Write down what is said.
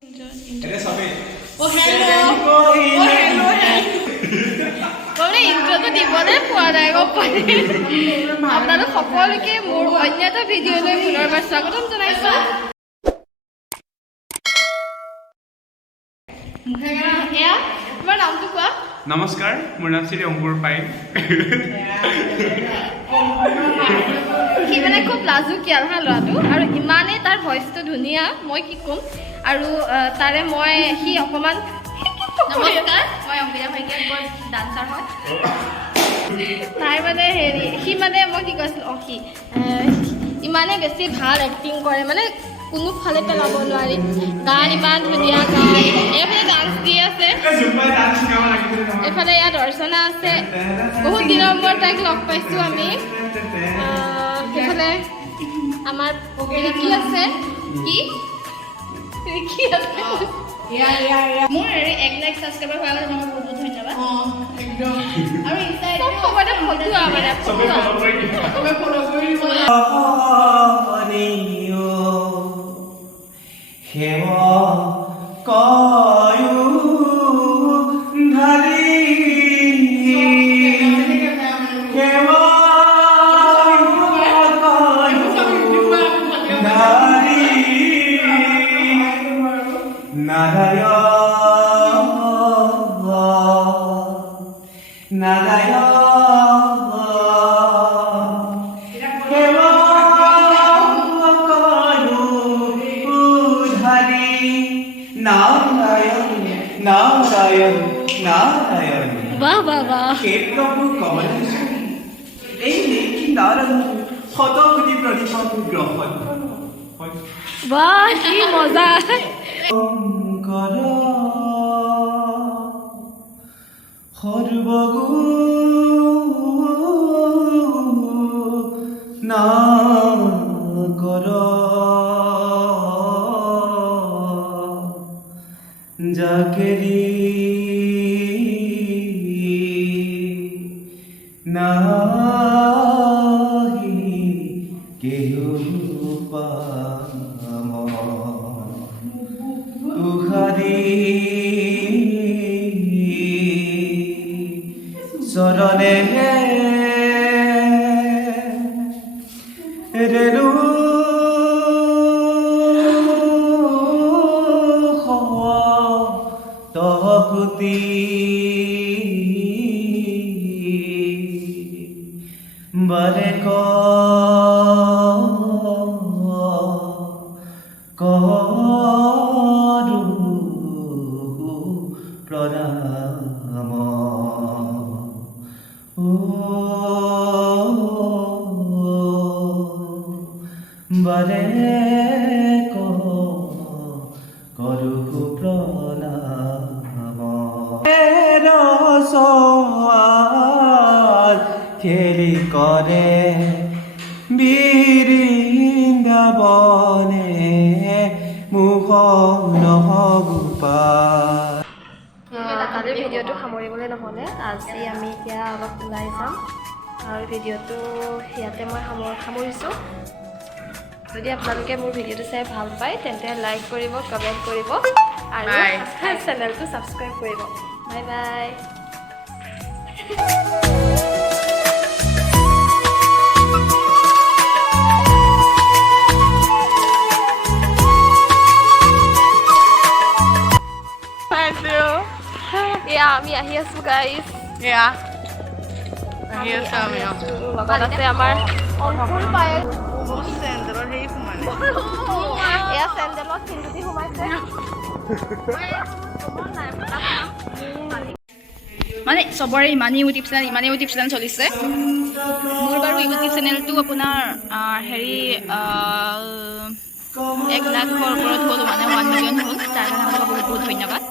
Ini sabi. Oh hello. Kami intro tu di mana pun ada yang apa ni? Apna tu couple ke mur banyak tu video le punar bahasa aku tu macam apa? Ya, mana nama tu apa? Namaskar, মোৰ নাম শ্ৰী অংকুৰ pine. সি মানে খুব লাজুকীয়া হা ল'ৰাটো আৰু ইমানেই তাৰ ভইচটো ধুনীয়া মই কি ক'ম আৰু তাৰে মই সি অকমান নমস্কাৰ মই অংকিতা ভাইকে বৰ ডান্সাৰ হয় তাই মানে হেৰি সি মানে মই কি কৈছিল সি ইমানে বেছি ভাল এক্টিং কৰে মানে কোনো ফালে পেলাব নোৱাৰি গান ইমান ধুনীয়া গায় এইফালে ডান্স দি আছে এইফালে ইয়াত দৰ্শনা আছে বহুত দিনৰ মূৰত তাইক লগ পাইছোঁ আমি সেইফালে আমাৰ ৰিকি আছে কি ৰিকি আছে মোৰ এক লাখ ছাবস্ক্ৰাইবাৰ হোৱাৰ কাৰণে মই বহুত ধন্যবাদ একদম আৰু ইনষ্টাগ্ৰামত খবৰতে ফটো আমাৰ চবে ফলো কৰি দিব চবে ফলো কৰি দিব হেম কয়ু ধাৰি হেম ধাৰি নাদায় নাদায় নাৰায়ণ নাৰায়ণ বাহ বাহ বাহ কেতকু কমলেশ্বৰী এই নেকি নাৰায়ণ শতকোটি প্ৰণিপাত গ্ৰহণ বাহ কি মজা শংকৰ সৰ্বগুণ নাগৰ জাকেৰি নাহি কেহু পাম তুহাৰি চৰণে ৰেণু তহকুতি বাৰে কৰু প্ৰণাম বাৰে কৰু প্ৰণাম খেলি কৰে বৃন্দাবনে মোহন গোপাল কালিৰ ভিডিঅ'টো সামৰিবলৈ নহ'লে আজি আমি এতিয়া অলপ ওলাই যাম আৰু ভিডিঅ'টো ইয়াতে মই সামৰিছোঁ যদি আপোনালোকে মোৰ ভিডিঅ'টো চাই ভাল পায় তেন্তে লাইক কৰিব কমেণ্ট কৰিব আৰু চেনেলটো ছাবস্ক্ৰাইব কৰিব বাই বাই আমি আহি আছোঁ গাইজ লগত আছে আমাৰ অংকুৰ পায়েল এয়া চেণ্ডেলত হিন্দুটি সোমাইছে মানে চবৰে ইমানেই ইউটিউব চেনেল চলিছে মোৰ বাৰু ইউটিউব চেনেলটো আপোনাৰ হেৰি 1 লাখৰ ওপৰত হ'ল মানে 1 মিলিয়ন হ'ল তাৰ কাৰণে আপোনালোকক বহুত বহুত ধন্যবাদ